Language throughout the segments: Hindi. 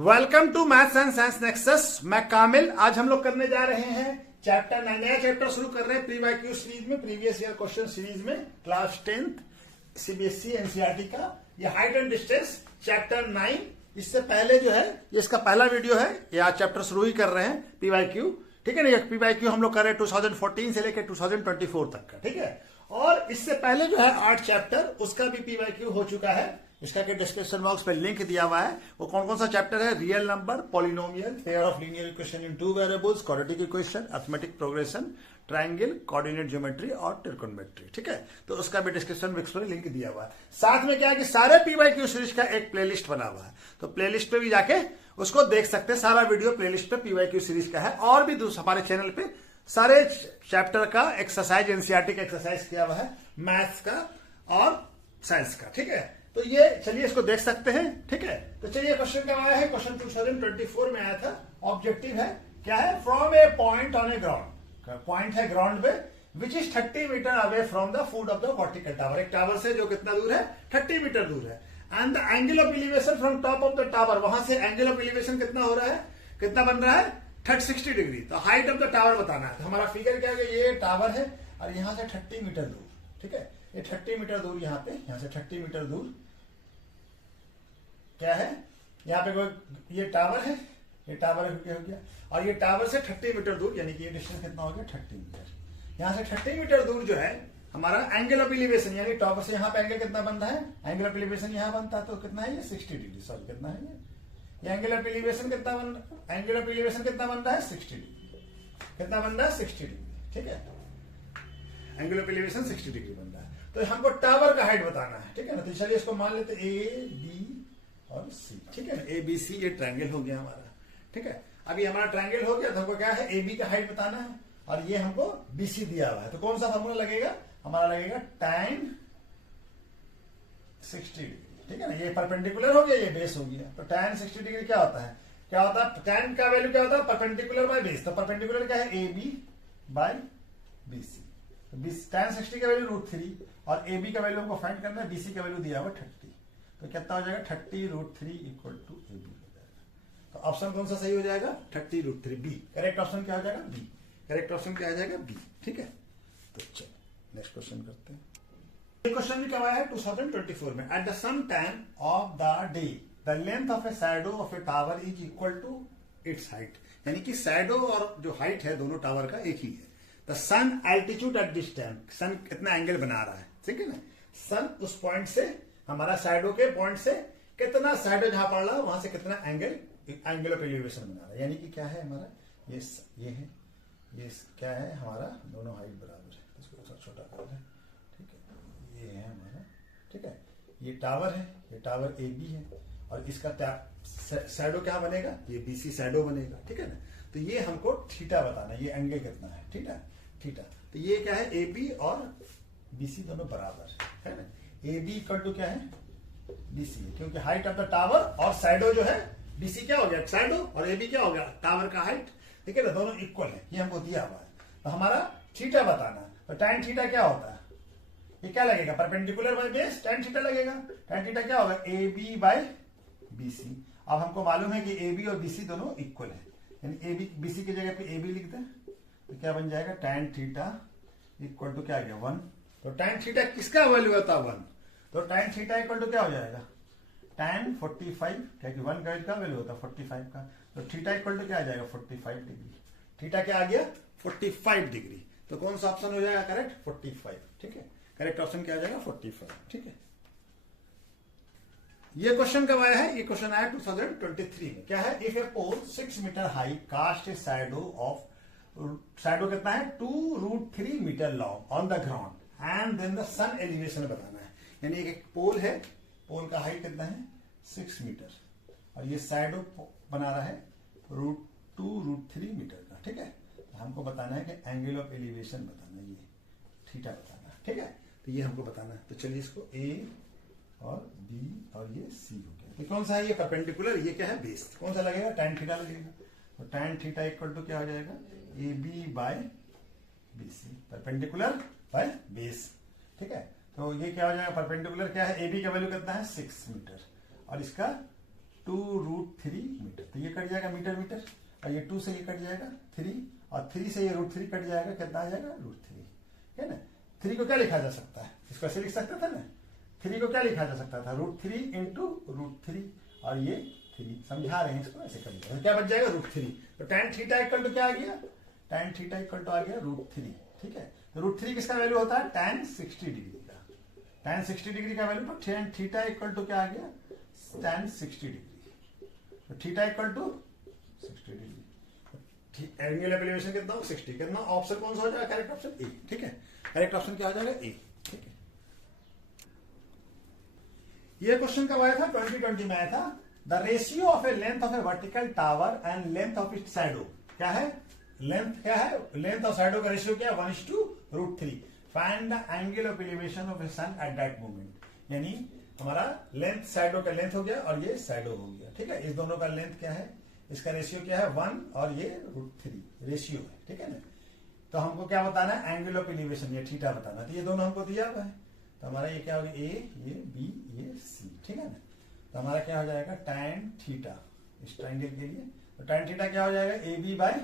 Welcome to maths and science nexus. मैं कामिल। आज हम लोग करने जा रहे हैं चैप्टर 9, नया चैप्टर शुरू कर रहे हैं PYQ सीरीज में, प्रीवियस ईयर क्वेश्चन सीरीज में, क्लास 10th CBSE NCERT का ये हाइट एंड डिस्टेंस चैप्टर 9। इससे पहले जो है ये इसका पहला वीडियो है, ये आज चैप्टर शुरू ही कर रहे हैं PYQ, ठीक है ना। ये PYQ हम लोग कर रहे हैं 2014 से लेकर 2024 तक का, ठीक है। और इससे पहले जो है 8 चैप्टर उसका भी PYQ हो चुका है। इसका के डिस्क्रिप्शन बॉक्स पे लिंक दिया हुआ है। वो कौन कौन सा चैप्टर है? Real number, polynomial, pair of linear equation in 2 variables, quadratic equation, arithmetic progression, triangle, coordinate geometry और ट्रिगोनोमेट्री, ठीक है। तो उसका भी डिस्क्रिप्शन बॉक्स में लिंक दिया हुआ है। साथ में क्या है कि सारे PYQ सीरीज का एक प्लेलिस्ट बना हुआ है, तो प्लेलिस्ट पे भी जाके उसको देख सकते हैं। सारा वीडियो प्लेलिस्ट पे PYQ सीरीज का है। और भी हमारे चैनल पे सारे चैप्टर का एक्सरसाइज, NCERT का एक्सरसाइज किया हुआ है, मैथ्स का और साइंस का, ठीक है। तो ये चलिए इसको देख सकते हैं, ठीक है। तो चलिए क्वेश्चन क्या आया है, क्वेश्चन 2024 में आया था। ऑब्जेक्टिव है क्या है? From a point on a ground, point है ग्राउंड पे, which is 30 metre away from the foot of the vertical tower. एक टावर से जो कितना दूर है? 30 मीटर दूर है। And the angle of elevation from top of the tower, वहां से एंगल ऑफ एलिवेशन कितना हो रहा है, कितना बन रहा है? 60 डिग्री। तो हाइट ऑफ द टावर बताना है। तो हमारा फिगर क्या है? ये टावर है और यहां से 30 मीटर दूर, ठीक है। ये 30 मीटर दूर यहाँ पे, यहां से 30 मीटर दूर क्या है? यहाँ पे कोई ये टावर है, ये टावर हो गया, और ये टावर से 30 मीटर दूर, यानी कि ये डिस्टेंस कितना हो गया? 30 मीटर। यहाँ से 30 मीटर दूर जो है हमारा एंगल ऑफ एलिवेशन, यानी टावर से यहाँ पे एंगल कितना बनता है? एंगल ऑफ एलिवेशन यहाँ बनता है तो कितना है? ये 60 डिग्री। सॉरी, कितना है ये एंगल ऑफ एलिवेशन कितना बन, एंगल ऑफ एलिवेशन कितना बनता है? 60 डिग्री। कितना बन रहा है? 60 डिग्री, ठीक है। एंगल ऑफ एलिवेशन 60 डिग्री बन रहा है। तो हमको टावर का हाइट बताना है, ठीक है ना। तो चलिए इसको मान लेते A, B और C, ठीक है ना। ABC ये ट्रायंगल हो गया हमारा, ठीक है। अभी हमारा ट्रायंगल हो गया तो हमको क्या है? AB का हाइट बताना है और ये हमको BC दिया हुआ है। तो कौन सा फॉर्मूला लगेगा? हमारा लगेगा tan 60 डिग्री, ठीक है ना। ये परपेंडिकुलर हो गया, ये बेस हो गया। तो tan 60 डिग्री क्या होता है? क्या होता है? tan का वैल्यू क्या होता है? Perpendicular by base. तो परपेंडिकुलर क्या है? AB by BC। tan 60 का वैल्यू √3 और AB का वैल्यू हमको फाइंड करना है। BC का वैल्यू दिया हुआ 30। तो कितना हो जाएगा? 30√3 इक्वल टू AB हो जाएगा। तो ऑप्शन कौन सा सही हो जाएगा? 30√3 B। करेक्ट ऑप्शन क्या हो जाएगा? B। करेक्ट ऑप्शन क्या आ जाएगा? B, ठीक है। तो चलो नेक्स्ट क्वेश्चन करते हैं। ये क्वेश्चन भी कब आया है? 2024 में। At the same time of the day the length of a shadow of a tower is equal to its height, यानी कि शैडो और जो हाइट है दोनों टावर का एक ही है। The sun altitude at this time, sun कितना एंगल बना रहा है, ठीक है ना। सन उस पॉइंट से, हमारा शैडो के पॉइंट से कितना, शैडो जहां पड़ रहा है वहां से कितना एंगल ऑफ एलिवेशन बना रहा है। यानी कि क्या है हमारा? ये है, ये क्या है हमारा? दोनों हाइट बराबर है, इसको छोटा कर रहे हैं, ठीक है। ये है हमारा, ठीक है। ये टावर है, ये टावर AB है और इसका शैडो क्या बनेगा? ये BC शैडो बनेगा, ठीक है ना। तो ये हमको थीटा बताना है, ये एंगल कितना है? थीटा। तो ये क्या है? AB और BC दोनों बराबर है ना। AB इक्वल टू क्या है? BC, क्योंकि हाइट ऑफ द टावर और शैडो जो है BC क्या हो गया? शैडो, और AB क्या हो गया? टावर का हाइट, ठीक है ना। दोनों इक्वल है, ये हमको दिया हुआ है। तो हमारा थीटा बताना है। तो tan थीटा क्या होता है? ये क्या लगेगा? Perpendicular by base, tan theta लगेगा। tan थीटा क्या होगा? AB by BC। अब हमको मालूम है कि AB और BC दोनों इक्वल है, यानी AB BC की जगह पे AB लिखते हैं तो क्या बन जाएगा? tan थीटा इक्वल टू क्या आ गया? 1। तो tan थीटा किसका वैल्यू होता है? 1। तो tan थीटा इक्वल टू क्या हो जाएगा? tan 45, क्या कि 1 का वैल्यू होता है 45 का। तो थीटा इक्वल टू क्या आ जाएगा? 45 डिग्री। थीटा क्या आ गया? 45 डिग्री। तो कौन सा ऑप्शन हो जाएगा करेक्ट? 45, ठीक है। करेक्ट ऑप्शन क्या आ जाएगा? 45, ठीक है। ये क्वेश्चन कब आया है? ये क्वेश्चन आया 2023 में। क्या है? If a pole 6 metre high cast a shadow of, shadow कितना है? 2√3 metre long on the ground and then the sun elevation बताना है। यानी एक पोल है, पोल का हाइट कितना है? 6 मीटर और ये शैडो बना रहा है √2√3 मीटर का, ठीक है। तो हमको बताना है कि एंगल ऑफ एलिवेशन बताना है, ये थीटा बताना है, ठीक है। तो ये हमको बताना है। तो चलिए इसको A और B और ये C हो गया। तो कौन सा है? ये परपेंडिकुलर, ये क्या है? बेस। कौन सा लगेगा? tan थीटा लगेगा। तो tan थीटा इक्वल टू क्या हो जाएगा? AB by BC, perpendicular by base, ठीक है। तो ये क्या हो जाएगा? परपेंडिकुलर क्या है? AB का वैल्यू कितना है? 6 मीटर और इसका 2√3 मीटर। कट जाएगा मीटर मीटर, और ये 2 से ये कट जाएगा 3, और 3 से ये √3 कट जाएगा, कितना आ जाएगा √3, है ना। 3 को क्या लिखा जा सकता है, इसको ऐसे लिख सकते थे ना, 3 को क्या लिखा जा सकता था, √3 इंटू √3, और ये 3 समझा रहे हैं इसको, ऐसे कर लिया तो क्या बच जाएगा √3। तो tan थीटा इक्वल टू क्या आ गया, tan थीटा इक्वल टू आ गया √3, ठीक है। तो √3 किसका वैल्यू होता है, tan 60 डिग्री का, tan 60 डिग्री का वैल्यू, तो tan थीटा इक्वल टू क्या आ गया, tan 60 डिग्री, तो theta equal to 60 degree, angle of elevation कितना हो 60, कितना, ऑप्शन कौन सा हो जाएगा, करेक्ट ऑप्शन ए, ठीक है। करेक्ट ऑप्शन क्या हो जाएगा, ए, ठीक है। ये क्वेश्चन कब आया था, 2020 में आया था। The ratio of a length of a vertical tower and length of its shadow, क्या है, लेंथ क्या है, लेंथ ऑफ शैडो का रेशियो क्या है, 1:√3। Find the angle of elevation of a sun at that moment, यानी हमारा लेंथ शैडो का लेंथ हो गया और ये शैडो हो गया, ठीक है। इस दोनों का लेंथ क्या है, इसका रेशियो क्या है 1 और ये √3 रेशियो है, ठीक है ना। तो हमको क्या बताना है, एंगल ऑफ एलिवेशन, ये थीटा बताना, तो ये दोनों हमको दिया हुआ है, तो हमारा ये क्या हो गया, ए, ये बी, ये सी, ठीक है ना। तो हमारा क्या हो जाएगा tan थीटा, इस ट्रायंगल के लिए, तो tan थीटा क्या हो जाएगा, A B by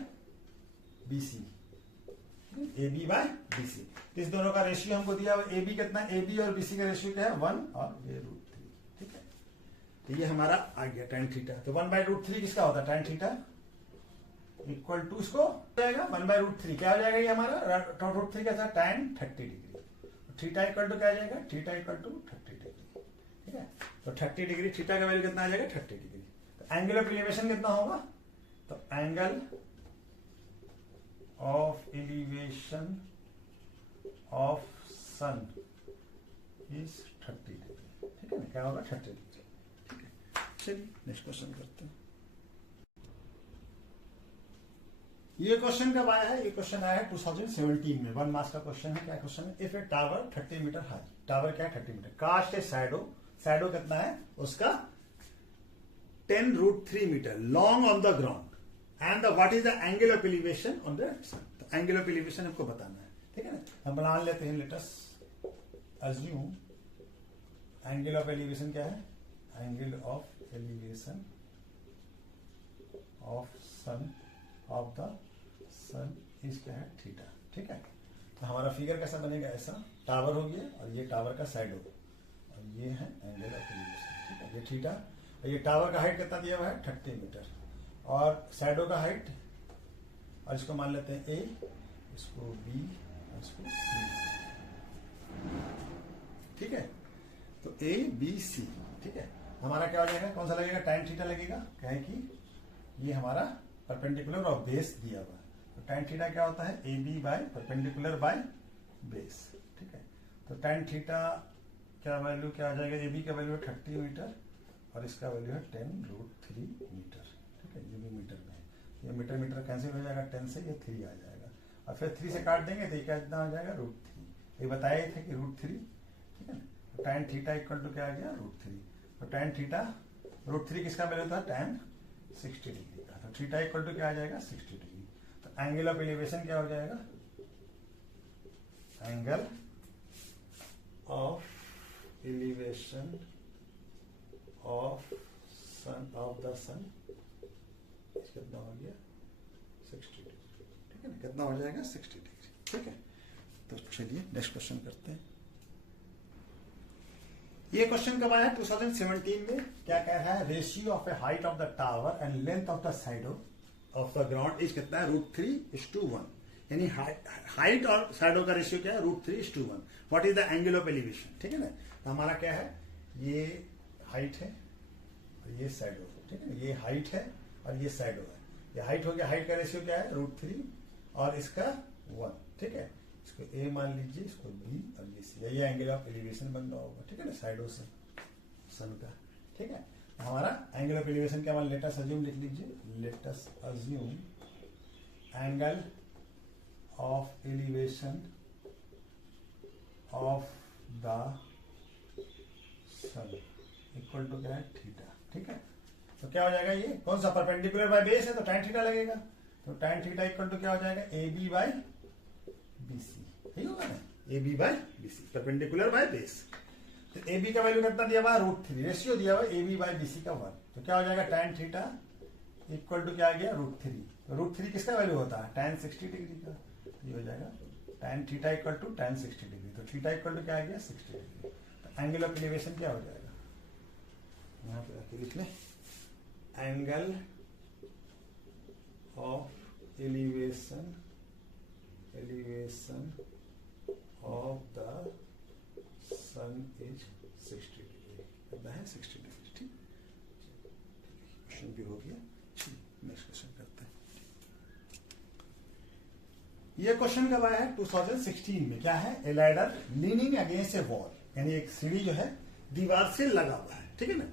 B C, A B by B C. इस दोनों का रेशियो हमको दिया हुआ, ए बी कितना, ए बी और बी सी का रेशियो क्या है 1 और ये √3, ठीक है। तो ये हमारा आ गया tan थीटा, तो 1/√3 किसका होता है, tan थीटा इक्वल टू, इसको जाएगा 1/√3, क्या हो जाएगा ये हमारा, √3 क्या था, tan 30 degree, theta equal to क्या आ जाएगा, थीटा इक्वल टू 30 डिग्री, ठीक है। तो 30 डिग्री, थीटा का वैल्यू कितना आ जाएगा 30 डिग्री। तो एंगल ऑफ एलिवेशन कितना होगा, तो angle of elevation of sun is 30 degree, ठीक है ना, क्या होगा 30 डिग्री, ठीक है। चलिए नेक्स्ट क्वेश्चन करते हैं। ये क्वेश्चन कब आया है, ये क्वेश्चन आया है 2017 में, 1 मार्क्स का क्वेश्चन है। क्या क्वेश्चन है, if a tower 30 metre high, tower क्या है 30 metre, cast a shadow, shadow कितना है उसका 10√3 metre long on the ground, and the what is the angle of elevation on the sun. तो एंगल ऑफ एलिवेशन हमको बताना है, ठीक है ना। हम बना लेते हैं, let us assume angle of elevation क्या है, angle of elevation of sun of the sun is क्या है थीटा, ठीक है। तो हमारा फिगर कैसा बनेगा, ऐसा टावर हो गया और ये टावर का शैडो, और ये है एंगल ऑफ एलिवेशन, ठीक है। ये थीटा, और ये टावर का हाइट कितना दिया हुआ है 30 मीटर, और शैडो का हाइट, और इसको मान लेते हैं ए, इसको बी, इसको सी, ठीक है। तो ए बी सी, ठीक है। हमारा क्या हो जाएगा, कौन सा लगेगा, tan थीटा लगेगा, क्या है कि ये हमारा परपेंडिकुलर और बेस दिया हुआ है। तो tan थीटा क्या होता है, A B by perpendicular by base, ठीक है। तो tan थीटा क्या वैल्यू क्या आ जाएगा, ए बी का वैल्यू है 30 मीटर और इसका वैल्यू है 10√3 मीटर, ठीक है। ये भी मीटर में है, ये मीटर मीटर कैंसिल हो जाएगा, 10 से ये 3 आ जाएगा, और फिर 3 से काट देंगे तो ये कितना आ जाएगा √3, ये बताए थे कि √3, ठीक है ना। तो tan थीटा इक्वल टू क्या आ गया √3, तो tan थीटा √3 किसका वैल्यू था, tan 60 डिग्री का, तो थीटा इक्वल टू क्या आ जाएगा 60 डिग्री। तो एंगल ऑफ एलिवेशन क्या हो जाएगा, angle of elevation of sun of the sun कितना हो गया 60 डिग्री, ठीक है ना, कितना हो जाएगा 60 डिग्री, ठीक है। तो चलिए नेक्स्ट क्वेश्चन करते हैं। ये क्वेश्चन कब आया 2017 में, क्या कह रहा है, ratio of A height of the tower and length of the shadow of the ground is कितना है, √3:1, यानी हाइट और शैडो का रेशियो क्या है, √3:1। What is the angle of elevation, ठीक है ना। तो हमारा क्या है, ये हाइट है और ये शैडो है, ठीक है ना, ये हाइट है और ये शैडो है। ये हाइट हो गया, हाइट का रेशियो क्या है √3 और इसका 1, ठीक है। इसको ए मान लीजिए, इसको बी और ये सी, ये एंगल ऑफ एलिवेशन बन रहा होगा, ठीक है ना, साइडों से सन का, ठीक है। हमारा एंगल ऑफ एलिवेशन क्या मान, लेट अस अज्यूम लिख लीजिए, let us assume angle of elevation of the sun equal to क्या है थीटा, ठीक है। तो क्या हो जाएगा, ये कौन सा परपेंडिकुलर बाय बेस है, तो tan थीटा लगेगा, तो tan थीटा इक्वल टू क्या हो जाएगा, A B by B C, ठीक होगा ना, A B by B C, perpendicular by base. तो ए बी का वैल्यू कितना दिया हुआ है √3, रेशियो दिया हुआ है A B by B C का 1, तो क्या हो जाएगा tan थीटा इक्वल टू क्या आ गया √3। तो √3 किसका वैल्यू होता है tan 60 डिग्री का। ये हो जाएगा tan theta equal to tan 60 degree. तो थीटा इक्वल टू क्या आ गया 60 डिग्री। तो एंगल ऑफ एलिवेशन क्या हो जाएगा, यहाँ पे आके लिख लें, angle of elevation of the sun is 60 degree. कितना है 60 डिग्री। ठीक, क्वेश्चन भी हो गया। नेक्स्ट क्वेश्चन करते हैं। ये क्वेश्चन कब आया है 2016 में। क्या है, ए लैडर लीनिंग अगेंस्ट ए वॉल, यानी एक सीढ़ी जो है दीवार से लगा हुआ है, ठीक है ना।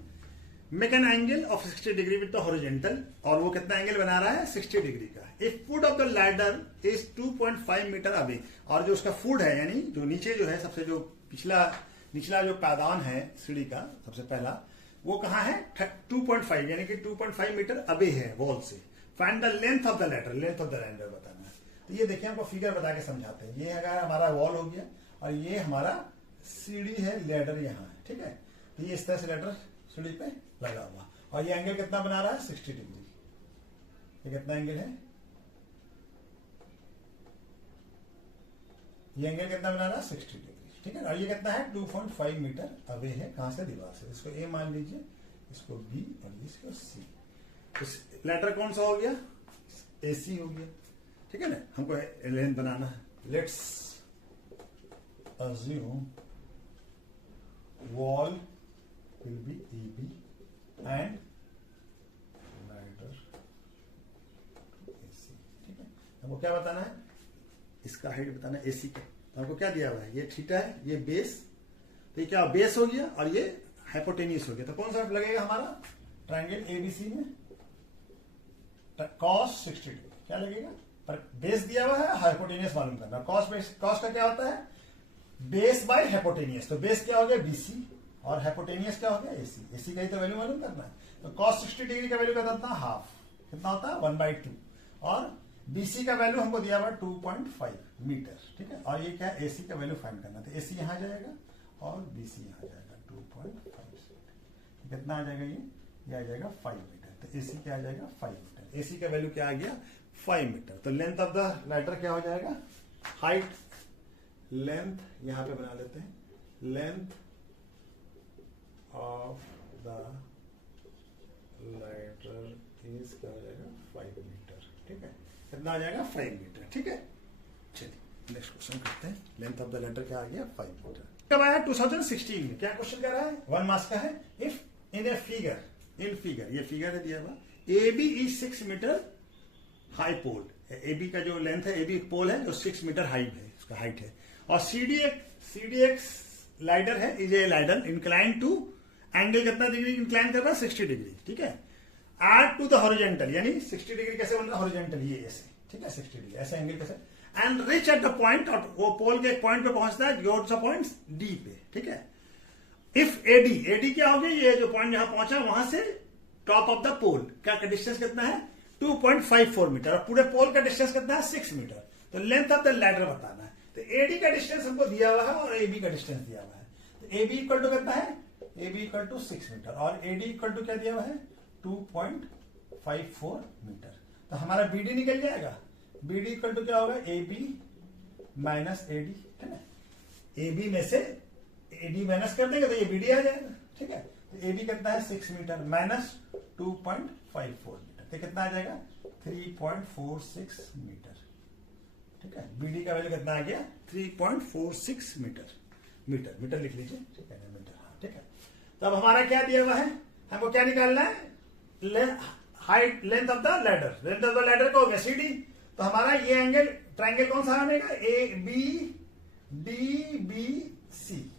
Make an angle of 60 degree with the horizontal, और वो कितना एंगल बना रहा है 60 डिग्री का। If foot of the ladder is 2.5 metre away, और जो उसका फुट है यानी जो नीचे जो है सबसे जो निचला जो पायदान है सीढ़ी का सबसे पहला, वो कहाँ है 2.5 यानी कि 2.5 मीटर अबे है वॉल से। Find the length of the ladder, length of the ladder बताना है। तो ये देखिए हमको फिगर बता के समझाते हैं। ये अगर हमारा वॉल हो गया और ये हमारा सीढ़ी है, लैडर यहाँ है, ठीक है। तो ये इस तरह से लैडर सीढ़ी पे लगा हुआ, और ये एंगल कितना बना रहा है 60 डिग्री। ये कितना एंगल है, ये एंगल कितना बना रहा है 60 डिग्री, ठीक है। और ये कितना है 2.5 मीटर अवे है कहां से, दीवार से। इसको ए मान लीजिए, इसको बी और इसको सी। तो लेटर कौन सा हो गया, एसी हो गया, ठीक है ना। हमको लेंथ बनाना है। Let's assume wall will be AB and later AC, ठीक है। हमको क्या बताना है, इसका हाइट बताना है AC का। तो हमको क्या दिया हुआ है, ये थीटा है, ये बेस, तो ये क्या बेस हो गया और ये हाइपोटेनियस हो गया। तो कौन सा लगेगा हमारा ट्रायंगल ABC में cos 60 डिग्री क्या लगेगा, पर बेस दिया हुआ है, हाइपोटेनियस मालूम करना। cos का क्या होता है बेस बाय हाइपोटेनियस। तो बेस क्या हो गया BC और हाइपोटेनियस क्या हो गया AC का ही तो वैल्यू मालूम करना है। तो cos 60 डिग्री का वैल्यू कितना होता है हाफ, कितना होता है 1/2, और BC का वैल्यू हमको दिया हुआ 2.5 मीटर, ठीक है। और ये क्या है AC का वैल्यू फाइंड करना। तो AC यहां जाएगा और BC यहां जाएगा 2.5। कितना आ जाएगा, ये आ जाएगा 5 मीटर। तो AC क्या आ जाएगा 5 मीटर। AC का वैल्यू क्या आ गया 5 मीटर। तो लेंथ ऑफ द लैडर क्या हो जाएगा, हाइट, लेंथ यहां पे बना लेते हैं, length of the ladder is क्या हो जाएगा 5 मीटर, ठीक है। कितना आ जाएगा 5 मीटर, ठीक है। चलिए नेक्स्ट क्वेश्चन करते हैं। लेंथ ऑफ द लेटर क्या आ गया 5 मीटर। कब आया 2016 में। क्या क्वेश्चन कर रहा है 1 मार्क्स का है। इफ इन ए फिगर, ये फिगर है दिया हुआ, AB is 6 metre high pole. AB का जो लेंथ है, AB पोल है जो 6 मीटर हाइट है, उसका हाइट है। और CD लाइडर है, is a ladder incline to, एंगल कितना डिग्री इंक्लाइन कर रहा है 60 डिग्री, ठीक है। एड टू द हॉरिजॉन्टल, यानी 60 डिग्री कैसे बन रहा है हॉरिजॉन्टल, ये ऐसे, ठीक है 60 डिग्री ऐसे एंगल कैसे। And rich at the point, और वो पोल के एक पॉइंट पे पहुंचता है, गोट द पॉइंट D पे, ठीक है। इफ AD क्या हो गया, ये जो पॉइंट यहां पहुंचा वहां से टॉप ऑफ द पोल का डिस्टेंस कितना है 2.54 मीटर, और पूरे पोल का डिस्टेंस कितना है 6 मीटर। तो लेंथ ऑफ द लैडर बताना है। तो AD का डिस्टेंस हमको दिया हुआ है और AB का डिस्टेंस दिया हुआ है। तो AB इक्वल टू कितना है, AB इक्वल टू 6 मीटर, और AD इक्वल टू क्या दिया हुआ है 2.54 मीटर। तो हमारा BD निकल जाएगा। BD इक्वल टू क्या होगा AB माइनस AD, है ना। AB में से AD माइनस कर देंगे तो ये BD आ जाएगा, ठीक है। तो AB कितना है 6 मीटर माइनस 2.54 मीटर, तो कितना आ जाएगा 3.46 मीटर, ठीक है। BD का वैल्यू कितना आ गया 3.46 मीटर लिख लीजिए, ठीक है मीटर, हाँ ठीक है। तो अब हमारा क्या दिया हुआ है, हमको क्या निकालना है, height, length of the ladder. Length of the ladder का हो गया CD। तो हमारा ये एंगल ट्रायंगल कौन सा बनेगा ABDBC,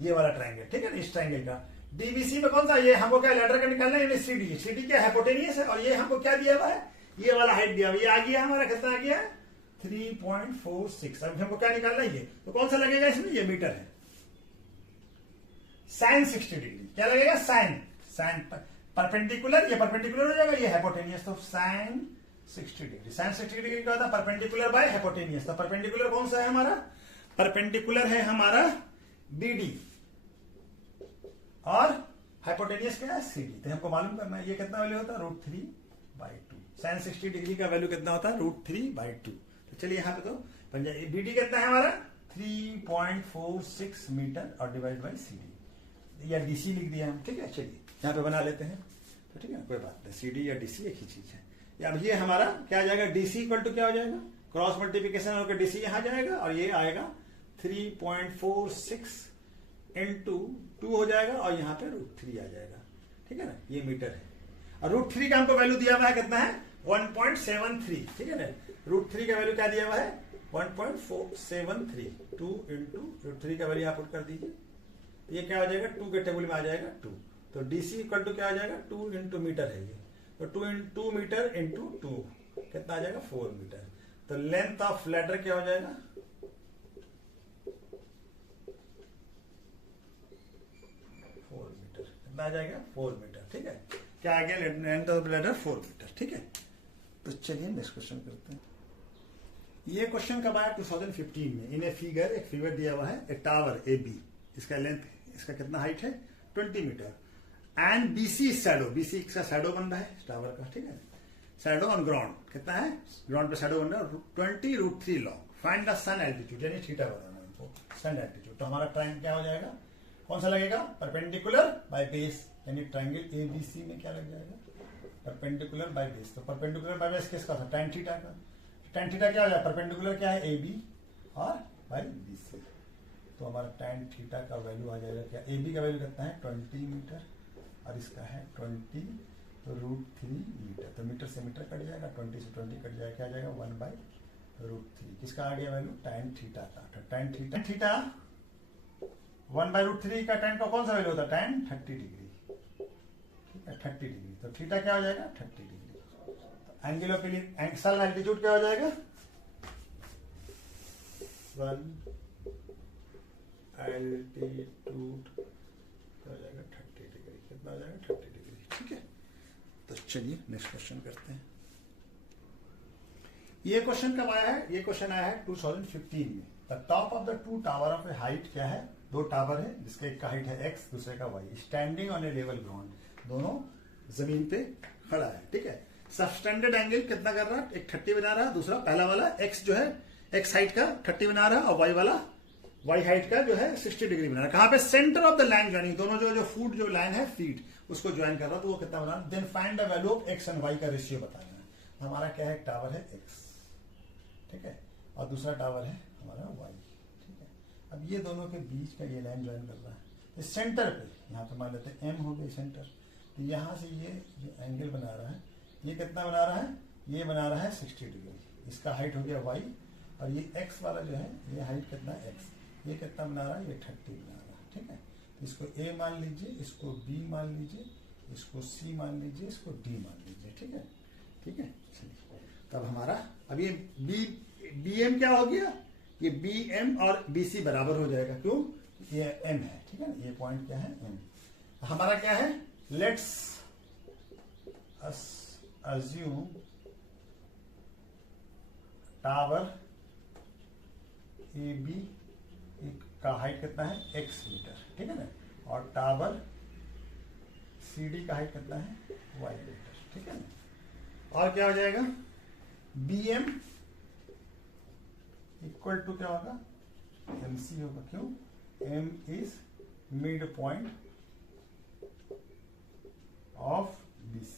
ये वाला ट्रायंगल, ठीक है ना। इस ट्रायंगल का DBC में कौन सा, ये हमको क्या लैडर का निकालना है, CD क्या हाइपोटेनियस है, और ये हमको क्या दिया हुआ है, ये वाला हाइट दिया हुआ, ये आ गया हमारा कितना आ गया 3.46। अब हमको क्या निकालना है, ये तो कौन सा लगेगा इसमें, ये मीटर है। साइन 60 डिग्री क्या लगेगा, साइन परपेंडिकुलर, ये परपेंडिकुलर हो जाएगा, ये हाइपोटेनियस। तो साइन 60 डिग्री, साइन 60 डिग्री क्या होता है परपेंडिकुलर बाय हाइपोटेनियस। तो परपेंडिकुलर कौन सा है हमारा, परपेंडिकुलर है हमारा BD, और हाइपोटेनियस क्या है CD। तो हमको मालूम करना है ये कितना वैल्यू होता है √3/2। साइन 60 डिग्री का वैल्यू कितना होता है √3/2। तो चलिए यहाँ पे तो BD कितना है हमारा 3.46 मीटर और डिवाइड बाई CD या DC लिख दिया हम, ठीक है। चलिए यहाँ पे बना लेते हैं, तो ठीक है कोई बात नहीं, CD या DC एक ही चीज है। अब ये हमारा क्या आ जाएगा, DC इक्वल टू क्या हो जाएगा, क्रॉस मल्टीप्लीकेशन होकर DC यहाँ जाएगा और ये आएगा 3.46 इंटू 2 हो जाएगा और यहाँ पे √3 आ जाएगा, ठीक है ना, ये मीटर है। और √3 का हमको वैल्यू दिया हुआ है कितना है 1.73, ठीक है ना। √3 का वैल्यू क्या दिया हुआ है 1.473, 2 इंटू √3 का वैल्यू आप पुट कर दीजिए, ये क्या हो जाएगा 2 के टेबल में आ जाएगा 2। तो DC इक्वल टू क्या आ जाएगा 2 इंटू मीटर है ये, तो 2 मीटर इंटू 2 कितना आ जाएगा 4 मीटर। तो लेंथ ऑफ लैडर क्या हो जाएगा 4 मीटर, कितना आ जाएगा 4 मीटर, ठीक है। क्या आ गया लेंथ ऑफ लैडर 4 मीटर, ठीक है। तो चलिए नेक्स्ट क्वेश्चन करते हैं। ये क्वेश्चन कब आया 2015 में। इन एक फिगर दिया हुआ है, ए टावर AB, इसका लेंथ, इसका कितना हाइट है 20 metre and BC shadow, BC का शैडो बन रहा है टावर का, ठीक है। शैडो ऑन ग्राउंड कितना है, ग्राउंड पे शैडो बन रहा है 20 √3 long. Find the sun altitude, यानी थीटा बताना हमको, सन एल्टीट्यूड। तो हमारा ट्रायंगल क्या हो जाएगा, कौन सा लगेगा परपेंडिकुलर बाय बेस, यानी ट्रायंगल ABC में क्या लग जाएगा परपेंडिकुलर बाय बेस। तो परपेंडिकुलर बाय बेस किसका था tan थीटा का। tan थीटा क्या हो जाएगा, परपेंडिकुलर क्या है AB और बाय BC। तो हमारा tan थीटा का वैल्यू आ जाएगा क्या, AB का वैल्यू कितना है 20 मीटर और इसका है 20 √3 मीटर। तो मीटर से मीटर कट जाएगा, 20 से 20 कट जाएगा, क्या आ जाएगा 1/√3। किसका आ गया वैल्यू tan थीटा का। तो tan थीटा 1/√3 का tan का कौन सा वैल्यू होता है tan 30 डिग्री, ठीक है 30 डिग्री। तो थीटा क्या हो जाएगा 30 degree. Angle of sun altitude क्या हो जाएगा, सन एल्टीट्यूड क्या हो जाएगा 30 डिग्री, कितना हो जाएगा 30 डिग्री, ठीक है। तो चलिए नेक्स्ट क्वेश्चन करते हैं। ये क्वेश्चन कब आया है, ये क्वेश्चन आया है 2015 में। The top of the 2 tower of A height क्या है, 2 टावर है जिसका एक का हाइट है x, दूसरे का y, standing on A level ground, दोनों जमीन पे खड़ा है, ठीक है। सबस्टैंडर्ड एंगल कितना कर रहा है, एक 30 बना रहा है, दूसरा पहला वाला x जो है x हाइट का 30 बना रहा है और y वाला y हाइट का जो है 60 डिग्री बना रहा है। कहां पे, centre of the line joining, दोनों जो फूट जो लाइन है फीट उसको ज्वाइन कर रहा है, तो वो कितना बना रहा है। Then find the value of x and y का रेशियो बताना है। हमारा क्या है, टावर है x, ठीक है, और दूसरा टावर है हमारा y, ठीक है। अब ये दोनों के बीच का ये लाइन ज्वाइन कर रहा है, तो सेंटर पे यहाँ पे मान लेते हैं m हो गई सेंटर। तो यहाँ से ये जो एंगल बना रहा है, ये कितना बना रहा है, ये बना रहा है 60 डिग्री, इसका हाइट हो गया y और ये x वाला जो है ये हाइट कितना x, ये कितना बना रहा है, ये 30 बना रहा है, ठीक है। इसको A मान लीजिए, इसको B मान लीजिए, इसको C मान लीजिए, इसको D मान लीजिए, ठीक है, ठीक है। चलिए तब हमारा अब ये BM क्या हो गया, ये BM और BC बराबर हो जाएगा, क्यों, ये M है, ठीक है ना, ये पॉइंट क्या है M। हमारा क्या है, लेट्स assume टावर AB का हाइट कितना है x मीटर, ठीक है ना, और टावर CD का हाइट कितना है y मीटर, ठीक है ना। और क्या हो जाएगा, BM इक्वल टू क्या होगा, MC होगा, क्यों, M is mid point of BC,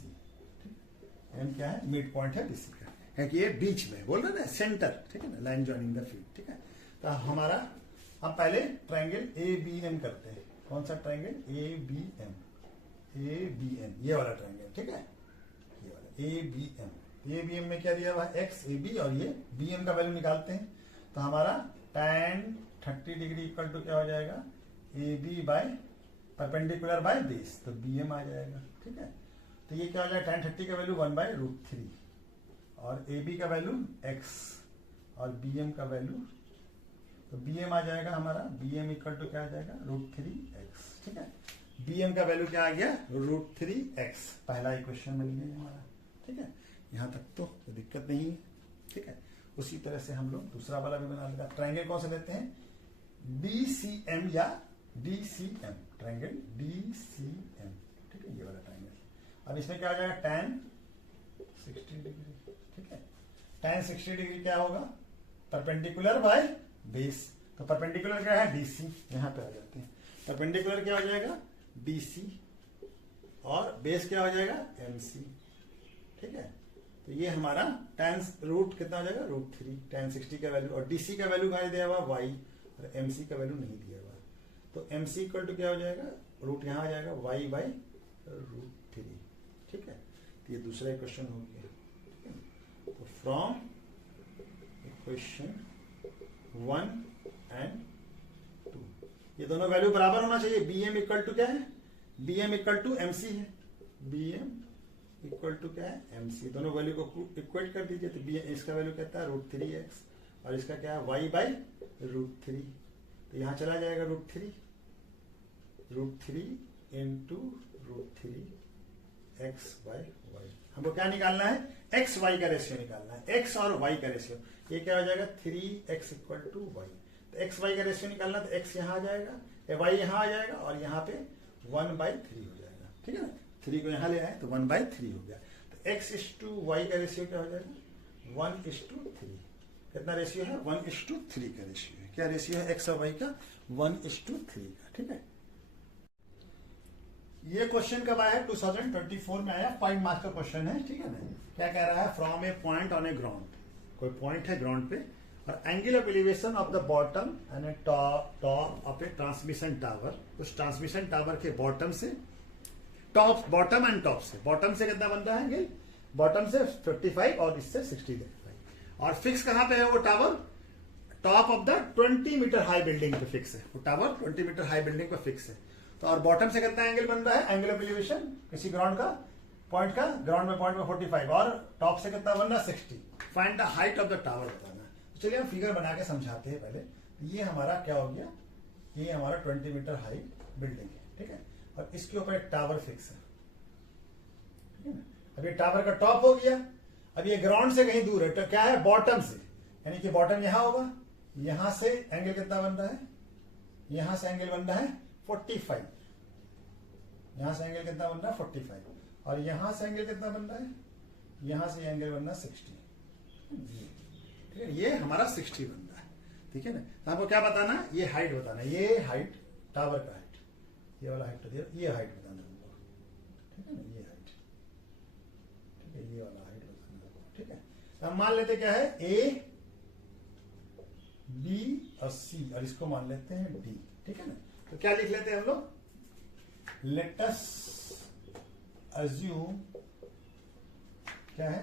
M क्या है, मिड पॉइंट है BC का, है कि ये बीच में बोल रहे ना, सेंटर, ठीक है ना, लाइन ज्वाइनिंग द फील्ड, ठीक है। तो हमारा हम पहले ट्रायंगल ABM करते हैं। कौन सा ट्रायंगल, ABM, ये वाला ट्रायंगल, ठीक है, ये वाला ABM में क्या दिया हुआ है x AB और ये BM का वैल्यू निकालते हैं। तो हमारा tan 30 डिग्री इक्वल टू क्या हो जाएगा, AB bye perpendicular by base, तो BM आ जाएगा, ठीक है। तो ये क्या हो जाएगा, tan 30 का वैल्यू 1/√3 और AB का वैल्यू x और BM का वैल्यू, तो BM आ जाएगा हमारा, BM इक्वल टू क्या आ जाएगा √3x, ठीक है। BM का वैल्यू क्या आ गया √3x, पहला इक्वेशन मिल गया हमारा, ठीक है। यहाँ तक तो कोई दिक्कत नहीं है, ठीक है। उसी तरह से हम लोग दूसरा वाला भी बना लेगा। ट्रायंगल कौन सा लेते हैं, DCM या DCM, ट्रायंगल DCM, ठीक है, ये वाला ट्रायंगल। अब इसमें क्या आ जाएगा, tan 60 डिग्री, ठीक है। tan 60 डिग्री क्या होगा, परपेंडिकुलर बाय बेस। तो परपेंडिकुलर क्या है, BC, यहां पे आ जाते हैं। परपेंडिकुलर क्या हो जाएगा, BC, और बेस क्या हो जाएगा, MC, ठीक है। तो ये हमारा tan रूट कितना हो जाएगा, √3 tan 60 का वैल्यू, और DC का वैल्यू कहा दिया हुआ y, और MC का वैल्यू नहीं दिया हुआ। तो MC इक्वल टू क्या हो जाएगा, रूट यहां आ जाएगा y बाई √3, ठीक है। तो ये दूसरा क्वेश्चन हो गया, ठीक है। तो फ्रॉम इक्वेशन 1 एंड 2 ये दोनों वैल्यू बराबर होना चाहिए। BM इक्वल टू क्या है, BM इक्वल टू MC है, BM इक्वल टू क्या है, MC। दोनों वैल्यू को इक्वेट कर दीजिए। तो BM इसका वैल्यू कहता है √3x, और इसका क्या है, y बाई √3। तो यहां चला जाएगा √3 इंटू √3 x बाई y। हमको क्या निकालना है, x y का रेशियो निकालना है, x और y का रेशियो। ये क्या हो जाएगा, 3x इक्वल टू y। तो x y का रेशियो निकालना, तो x यहाँ आ जाएगा, y यहाँ आ जाएगा, और यहाँ पे 1/3 हो जाएगा, ठीक है ना। 3 को यहाँ ले आए तो 1/3 हो गया। तो x इज टू y का रेशियो क्या हो जाएगा, 1:3। कितना रेशियो है, 1:3 का रेशियो है। क्या रेशियो है x और y का, 1:3 का, ठीक है। ये क्वेश्चन कब आया, 2024 में आया, 5 मार्क्स का क्वेश्चन है, ठीक है ना। क्या कह रहा है, from a point on a ground, कोई पॉइंट है ग्राउंड पे, और angle of elevation of the bottom and top of A transmission tower. उस ट्रांसमिशन टावर के बॉटम से, टॉप, बॉटम एंड टॉप से, बॉटम से कितना बन रहा है एंगल, बॉटम से 55 और इससे 65, और फिक्स कहां पे है वो tower, top of the 20 metre high building पे फिक्स है वो टावर, 20 मीटर हाई बिल्डिंग पे फिक्स है। तो और बॉटम से कितना एंगल बन रहा है, एंगल ऑफ एलिवेशन किसी ग्राउंड का, पॉइंट का, ग्राउंड में पॉइंट में 45, और टॉप से कितना बन रहा है, 60। Find the height of the tower बताना है। तो चलिए हम फिगर बना के समझाते हैं पहले। ये हमारा क्या हो गया, ये हमारा 20 मीटर हाई बिल्डिंग है, ठीक है, और इसके ऊपर एक टावर फिक्स है, ठीक है ना। अब ये टावर का टॉप हो गया, अब ये ग्राउंड से कहीं दूर है, तो क्या है, बॉटम से, यानी कि बॉटम यहां होगा, यहां से एंगल कितना बन रहा है, यहां से एंगल बन रहा है 45, यहां से एंगल कितना बन रहा है 45, और यहां से एंगल कितना बन रहा है, यहां से एंगल बन रहा है 60, ठीक है। ये हमारा 60 बन रहा है, ठीक है ना। तो आपको क्या बताना है, ये हाइट बताना है, ये हाइट टावर का हाइट, ये वाला हाइट तो ये हाइट बताना है हमको, ठीक है ना, ये हाइट, ठीक है, ये वाला हाइट बताना है, ठीक है। तो हम मान लेते क्या है, A, B और C, और इसको मान लेते हैं D, ठीक है ना। तो क्या लिख लेते हैं हम लोग, लेट अस अज्यूम क्या है,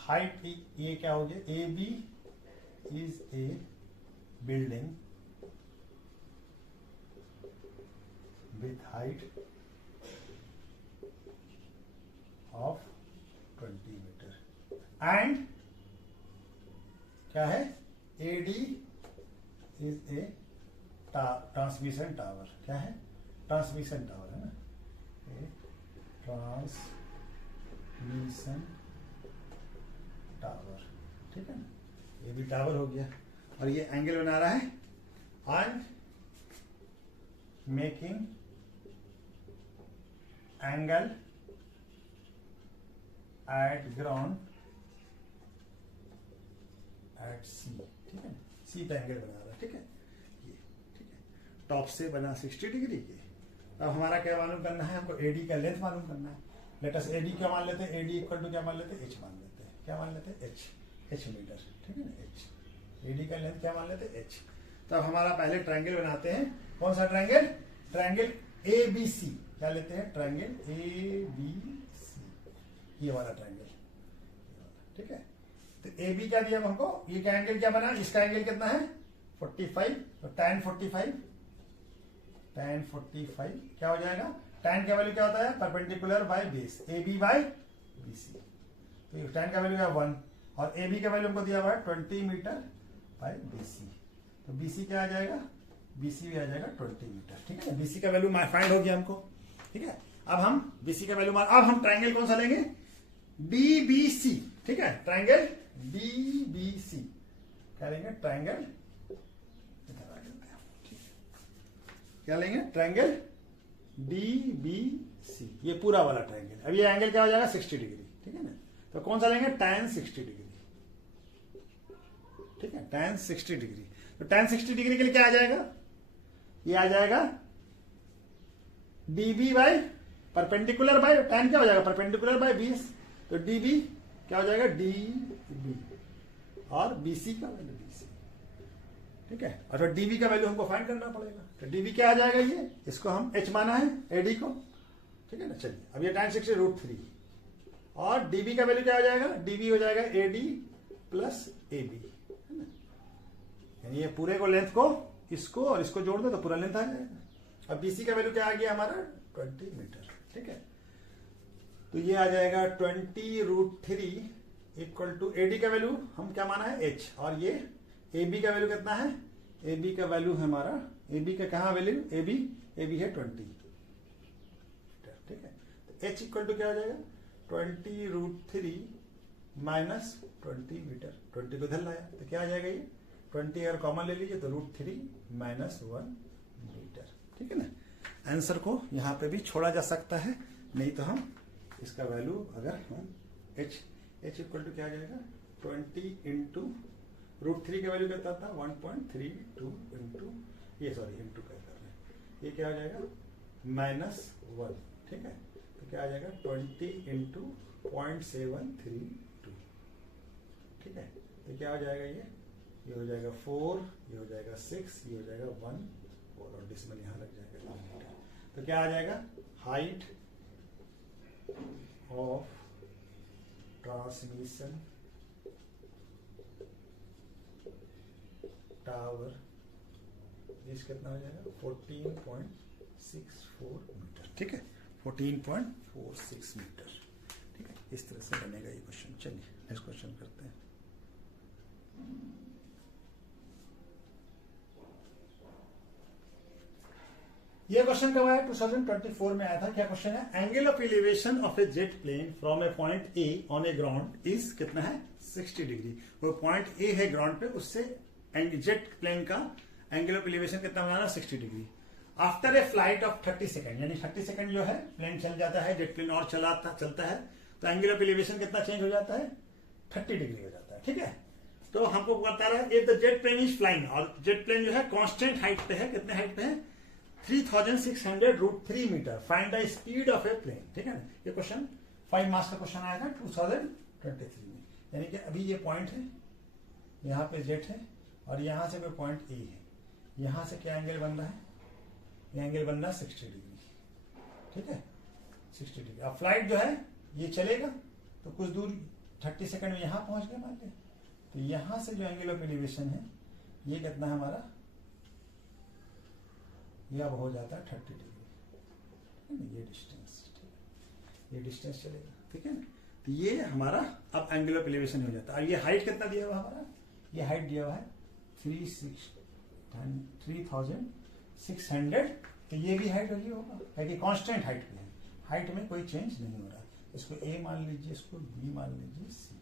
हाइट, ये क्या हो गया, AB is a building with height of 20 metre, and क्या है, AD is a transmission tower, क्या है, ट्रांसमिशन टावर है ना, ट्रांसमिशन टावर, ठीक है ना। ये भी टावर हो गया, और ये एंगल बना रहा है, and making angle eight ground eight C, ठीक है, C पे एंगल बना रहा है, ठीक है, ये, ठीक है। टॉप से बना 60 डिग्री के। अब हमारा क्या मालूम करना है, हमको AD का लेंथ मालूम करना है। लेट अस AD क्या मान लेते हैं, AD इक्वल टू क्या मान लेते हैं, H मान लेते हैं, क्या मान लेते हैं, H मीटर, ठीक है ना, H। AD का लेंथ क्या मान लेते हैं, H। तो अब हमारा पहले ट्रायंगल बनाते हैं, कौन सा ट्रायंगल, ट्रायंगल ABC, क्या लेते हैं, ट्रायंगल ABC, ये वाला ट्रायंगल, ठीक है। तो AB क्या दिया हमको, ये क्या एंगल क्या बना, इसका एंगल कितना है 45, तो tan 45 क्या हो जाएगा, tan का वैल्यू क्या होता है, perpendicular by base, AB by BC। तो tan का वैल्यू है 1, और AB का वैल्यू हमको दिया हुआ है 20 मीटर बाय BC। तो BC क्या आ जाएगा, BC भी आ जाएगा 20 मीटर, ठीक है। BC का वैल्यू फाइंड हो गया हमको, ठीक है। अब हम BC का वैल्यू, अब हम ट्रायंगल कौन सा लेंगे, BBC, ठीक है, ट्रायंगल BBC क्या लेंगे, ट्रायंगल, क्या लेंगे, ट्रायंगल DBC, सी, ये पूरा वाला ट्राइंगल। अब ये एंगल क्या हो जाएगा 60 डिग्री, ठीक है ना। तो कौन सा लेंगे, tan 60 डिग्री, ठीक है, tan 60 डिग्री। तो tan 60 डिग्री के लिए क्या आ जाएगा, ये आ जाएगा db bye perpendicular bye tan क्या हो जाएगा, परपेंडिकुलर बाय 20। तो db क्या हो जाएगा, db, और bc का वैल्यू bc, ठीक है। और फिर db का वैल्यू हमको फाइंड करना पड़ेगा। तो db क्या आ जाएगा, ये इसको हम h माना है ad को, ठीक है ना। चलिए अब ये tan 60 √3, और db का वैल्यू क्या हो जाएगा, db हो जाएगा ad प्लस ab, है ना। यानी ये पूरे को लेंथ को, इसको और इसको जोड़ दो तो पूरा लेंथ आ जाएगा। अब bc का वैल्यू क्या आ गया हमारा 20 मीटर, ठीक है। तो ये आ जाएगा 20√3 इक्वल टू एडी का वैल्यू हम क्या माना है h, और ये ab का वैल्यू कितना है, ab का वैल्यू है हमारा, ab का कहाँ वैल्यू, ab है 20, ठीक है। तो h इक्वल टू क्या हो जाएगा 20√3 माइनस 20 मीटर, 20 को इधर लाया तो क्या आ जाएगा, ये 20 अगर कॉमन ले लीजिए तो √3 माइनस 1 मीटर, ठीक है ना। आंसर को यहाँ पे भी छोड़ा जा सकता है, नहीं तो हम इसका वैल्यू अगर हम h इक्वल टू क्या आ जाएगा 20 इंटू √3 का वैल्यू कितना था 1.32 इंटू ये इंटू क्या कर रहे हैं, ये क्या आ जाएगा -1, ठीक है। तो क्या आ जाएगा 20 इंटू 0.732, ठीक है। तो क्या हो जाएगा, ये हो जाएगा 4, ये हो जाएगा 6, ये हो जाएगा 1 और डिसमल यहाँ लग जाएगा 1 मीटर। तो क्या आ जाएगा, हाइट ऑफ ट्रांसमिशन टावर इस कितना हो जाएगा 14.64 मीटर, ठीक है, 14.46 मीटर, ठीक है। इस तरह से बनेगा ये क्वेश्चन। चलिए नेक्स्ट क्वेश्चन करते हैं। ये क्वेश्चन कब आया, 2024 में आया था। क्या क्वेश्चन है, angle of elevation of a jet plane from a point A on a ground is कितना है 60 डिग्री। वो पॉइंट ए है ग्राउंड पे, उससे जेट प्लेन का एंगल ऑफ एलिवेशन कितना बनाना 60 degree. After a flight of 30 second, यानी 30 सेकंड जो है प्लेन चल जाता है, जेट प्लेन और चलता है, तो एंगल ऑफ एलिवेशन कितना चेंज हो जाता है 30 डिग्री हो जाता है, ठीक है। तो हमको बता रहा है if the jet plane is flying, और जेट प्लेन जो है कांस्टेंट हाइट पे है, कितने हाइट पे है 3600 √3 metre, find the speed of a plane, ठीक है ना। ये क्वेश्चन 5 मार्क्स का क्वेश्चन आया था 2023 में। यानी कि अभी ये पॉइंट है, यहाँ पे जेट है, और यहां से कोई पॉइंट ए है, यहां से क्या एंगल बन रहा है, ये एंगल बन रहा है 60 डिग्री, ठीक है 60 डिग्री। अब फ्लाइट जो है ये चलेगा तो कुछ दूर 30 सेकंड में यहां पहुंच गया मान लिया, तो यहां से जो एंगल ऑफ एलिवेशन है ये कितना है हमारा, ये अब हो जाता है 30 डिग्री, ये डिस्टेंस, ठीक है, ये डिस्टेंस चलेगा, ठीक है ना। तो ये हमारा अब एंगल ऑफ एलिवेशन हो जाता है। अब ये हाइट कितना दिया हुआ हमारा, ये हाइट दिया हुआ है 3600, तो ये भी हाइट वही होगा, क्योंकि कांस्टेंट हाइट पे है, हाइट में कोई चेंज नहीं हो रहा। इसको ए मान लीजिए, इसको बी मान लीजिए, सी।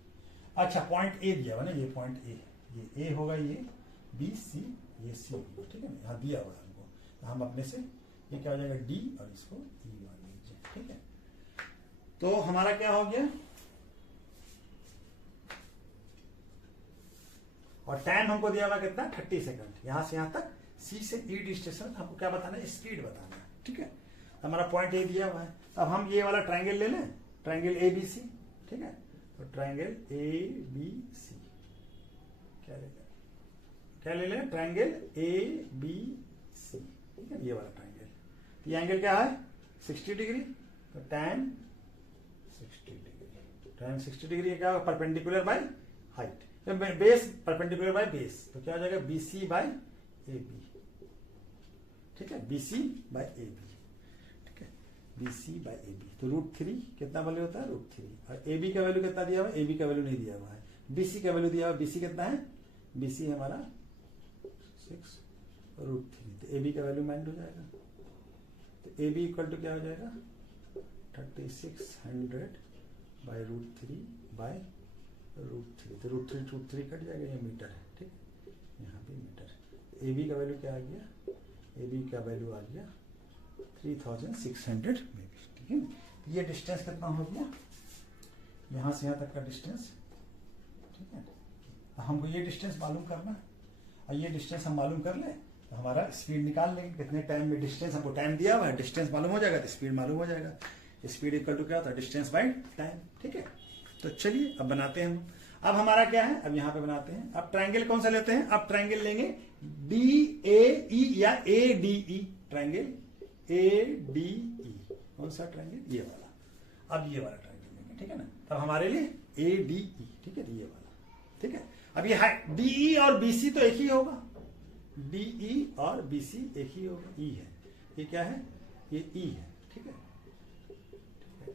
अच्छा पॉइंट ए दिया हुआ ना, ये पॉइंट ए, ये ए होगा, ये बी सी, ये सी होगा, ठीक है ना, यहाँ दिया हुआ है हमको, तो हम अपने से ये क्या हो जाएगा डी, और इसको ई मान लीजिए, ठीक है। तो हमारा क्या हो गया, और टाइम हमको दिया हुआ कितना 30 सेकंड, यहां से यहां तक, सी से ई डिस्टेंस हमको क्या बताना है, स्पीड बताना है, ठीक है। हमारा पॉइंट ए दिया हुआ है, तो अब हम ये वाला ट्रायंगल ले लें, ट्रायंगल ए बी सी, ठीक है। तो ट्रायंगल ए बी सी क्या ले लें, ट्रायंगल ए बी सी, ठीक है, ये वाला ट्रायंगल। ये एंगल क्या है 60 डिग्री, तो tan 60 डिग्री क्या होगा, perpendicular by height, base perpendicular by base, तो क्या हो जाएगा BC बाय AB, ठीक है, BC बाय AB, ठीक है, BC बाय AB। तो √3 कितना वैल्यू होता है √3, और AB का वैल्यू कितना दिया हुआ है, AB का वैल्यू नहीं दिया हुआ है, BC का वैल्यू दिया हुआ है, BC कितना है, BC हमारा 6 √3, तो AB का वैल्यू माइंड हो जाएगा, तो AB इक्वल टू क्या हो जाएगा 3600 बाय √3 बाय √3, तो √3 कट जाएगा, ये मीटर है, ठीक, यहाँ भी मीटर। AB का वैल्यू क्या आ गया, AB का वैल्यू आ गया 3600 में भी, ठीक है। तो ये डिस्टेंस कितना हो गया, यहाँ से यहाँ तक का डिस्टेंस, ठीक है। तो हमको ये डिस्टेंस मालूम करना है, और ये डिस्टेंस हम मालूम कर ले तो हमारा स्पीड निकाल लेंगे, कितने टाइम में डिस्टेंस, हमको टाइम दिया हुआ है, डिस्टेंस मालूम हो जाएगा तो स्पीड मालूम हो जाएगा। स्पीड इक्वल टू क्या होता है, डिस्टेंस बाय टाइम, ठीक है। तो चलिए अब बनाते हैं हम। अब हमारा क्या है, अब यहाँ पे बनाते हैं। अब ट्राइंगल कौन सा लेते हैं, अब ट्राइंगल लेंगे DAE या ADE, ट्राइंगल ADE, कौन सा ट्राइंगल, ये वाला। अब ये वाला ट्राइंगल लेंगे, ठीक है ना। तब हमारे लिए ADE, ठीक है, ये वाला, ठीक है। अब ये DE और BC तो एक ही होगा, DE और BC एक ही होगा, E है, ये क्या है, ये E है, ठीक है।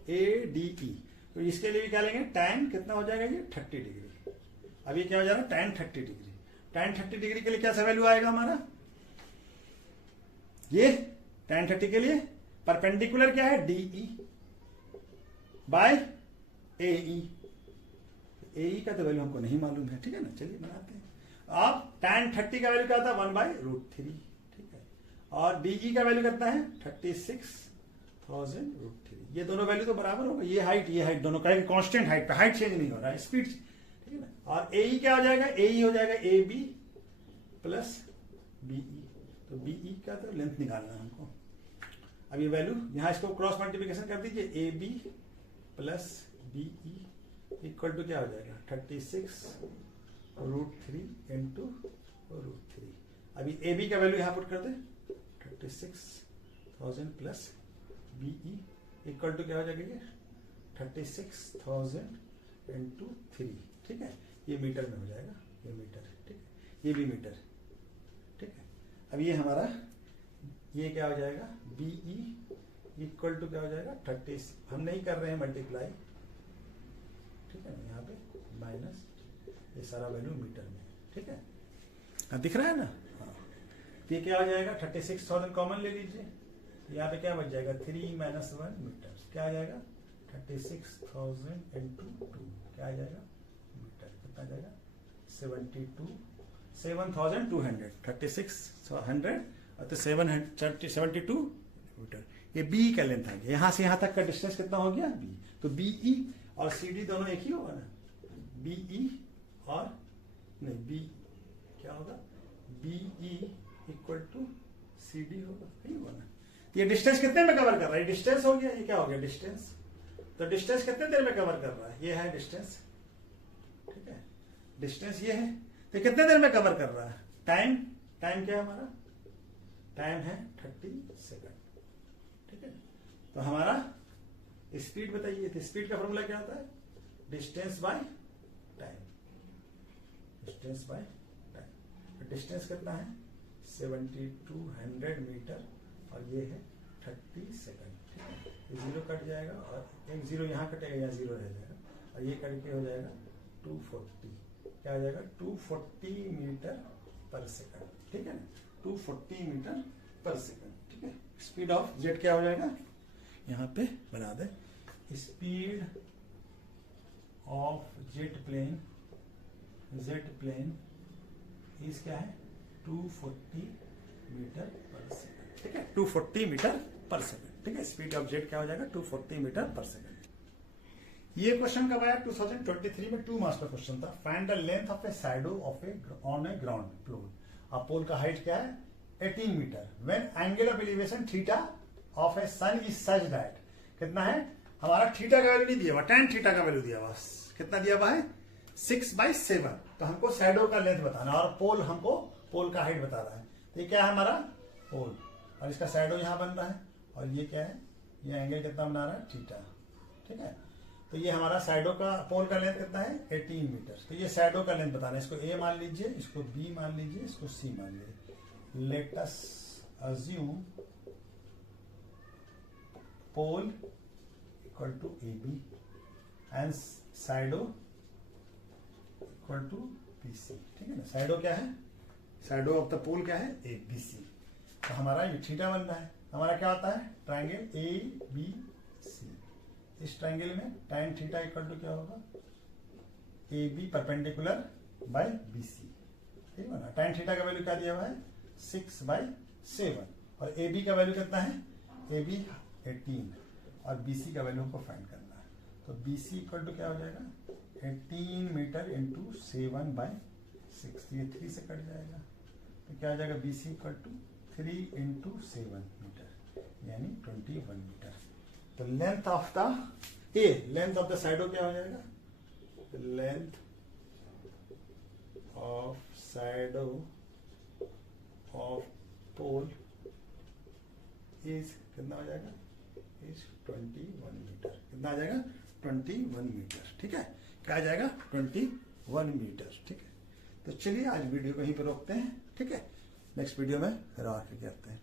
ADE, तो इसके लिए भी क्या लेंगे, tan कितना हो जाएगा, ये 30 डिग्री। अब ये क्या हो जाएगा, tan 30 डिग्री। tan 30 डिग्री के लिए क्या सा वैल्यू आएगा हमारा, ये tan 30 के लिए परपेंडिकुलर क्या है, DE बाय AE। AE का तो वैल्यू हमको नहीं मालूम है, ठीक है ना। चलिए बनाते हैं। अब tan 30 का वैल्यू क्या होता है, 1/√3, ठीक है। और DE का वैल्यू कितना है, 36,000√3। ये दोनों वैल्यू तो बराबर होगा, ये हाइट दोनों का कांस्टेंट हाइट पे, हाइट चेंज नहीं हो रहा है, स्पीड, ठीक है ना। और AE क्या हो जाएगा, AE हो जाएगा AB प्लस BE। तो BE का तो लेंथ निकालना है हमको। अब ये वैल्यू यहां इसको क्रॉस मल्टीप्लिकेशन कर दीजिए, AB plus BE equal to क्या हो जाएगा, 36√3 इंटू √3। अभी AB का वैल्यू यहां पुट कर दे, 36,000 प्लस BE इक्वल टू क्या हो जाएगा, 36,000 इंटू 3, ठीक है। ये मीटर में हो जाएगा, ये मीटर, ठीक है, ये भी मीटर, ठीक है। अब ये हमारा, ये क्या हो जाएगा, BE इक्वल टू क्या हो जाएगा, 30, हम नहीं कर रहे हैं मल्टीप्लाई, ठीक है ना, यहाँ पे माइनस, ये सारा वैल्यू मीटर में, ठीक है। अब दिख रहा है ना, हाँ। तो ये क्या हो जाएगा, 36,000 कॉमन ले लीजिए, यहाँ पे क्या बच जाएगा, 3 - 1 मीटर, क्या आ जाएगा, 36,000 इंटू 2, क्या आ जाएगा मीटर, कितना आ जाएगा, 7,200, 3600 और तो 72 मीटर। ये B का लेंथ आ गया, यहां से यहां तक का डिस्टेंस कितना हो गया, B। तो BE और CD दोनों एक ही होगा ना, BE और नहीं, B क्या होगा, BE इक्वल टू CD होगा, नहीं होगा ना। ये डिस्टेंस कितने में कवर कर रहा है, डिस्टेंस हो गया, ये क्या हो गया, डिस्टेंस। तो डिस्टेंस कितने देर में कवर कर रहा है, ये है डिस्टेंस, ठीक है। डिस्टेंस ये है, तो कितने देर में कवर कर रहा है, टाइम, टाइम क्या है हमारा, टाइम है 30 सेकंड, ठीक है। तो हमारा स्पीड बताइए, तो स्पीड का फॉर्मूला क्या होता है, distance by time, distance by time. Distance कितना है, 7200 मीटर, और ये है 30 सेकंड, ठीक है। ये जीरो कट जाएगा और एक जीरो यहाँ कटेगा, यहाँ जीरो रह जाएगा, और ये करके हो जाएगा 240, क्या हो जाएगा, 240 मीटर पर सेकंड, ठीक है ना, 240 मीटर पर सेकंड, ठीक है। स्पीड ऑफ जेट क्या हो जाएगा, यहाँ पे बना दे, स्पीड ऑफ जेट प्लेन इस क्या है, 240 मीटर पर सेकंड, ठीक है, 240 मीटर पर सेकंड, ठीक है। स्पीड ऑफ जेट क्या हो जाएगा, 240 मीटर पर सेकंड। ये क्वेश्चन कब आया, 2023 में 2 मार्क्स का क्वेश्चन था। Find the length of a shadow of on a ground pole. अब पोल का हाइट क्या है, 18 metre. When angle of elevation theta of a sun is such that, कितना है हमारा, थीटा का वैल्यू नहीं दिया हुआ, tan थीटा का वैल्यू दिया हुआ, कितना दिया हुआ है, 6/7। तो हमको शैडो का लेंथ बताना, और पोल हमको पोल का हाइट बता रहा है। तो ये क्या है हमारा पोल, और इसका शैडो यहां बन रहा है, और ये क्या है, ये एंगल कितना बना रहा है, थीटा, ठीक है। तो ये हमारा शैडो का, पोल का लेंथ कितना है, 18 मीटर। तो ये शैडो का लेंथ बताना है, इसको A मान लीजिए, इसको B मान लीजिए, इसको C मान लीजिए। Let us assume pole equal to AB and shadow equal to BC, ठीक है ना। शैडो क्या है, शैडो ऑफ द पोल क्या है, ABC। तो हमारा ये थीटा बन रहा है, हमारा क्या होता है, ट्राइंगल ABC। इस ट्राइंगल में tan थीटा इक्वल टू क्या होगा, AB परपेंडिकुलर बाय BC, ठीक है ना। tan थीटा का वैल्यू क्या दिया हुआ है, 6/7, और AB का वैल्यू कितना है, AB 18, और बीसी का वैल्यू हमको फाइंड करना है। तो बीसी इक्वल टू क्या हो जाएगा 18 मीटर इंटू 7/6, ये 3 से कट जाएगा तो क्या हो जाएगा BC equal to 3 into 7 metre यानी 21 मीटर। तो लेंथ ऑफ द साइडो क्या हो जाएगा, लेंथ ऑफ साइडो ऑफ पोल इज कितना हो जाएगा, इज 21 मीटर। कितना आ जाएगा 21 मीटर। ठीक है, क्या आ जाएगा 21 मीटर। ठीक है, तो चलिए आज वीडियो को यहीं पर रोकते हैं। ठीक है, नेक्स्ट वीडियो में फिर आगे करते हैं।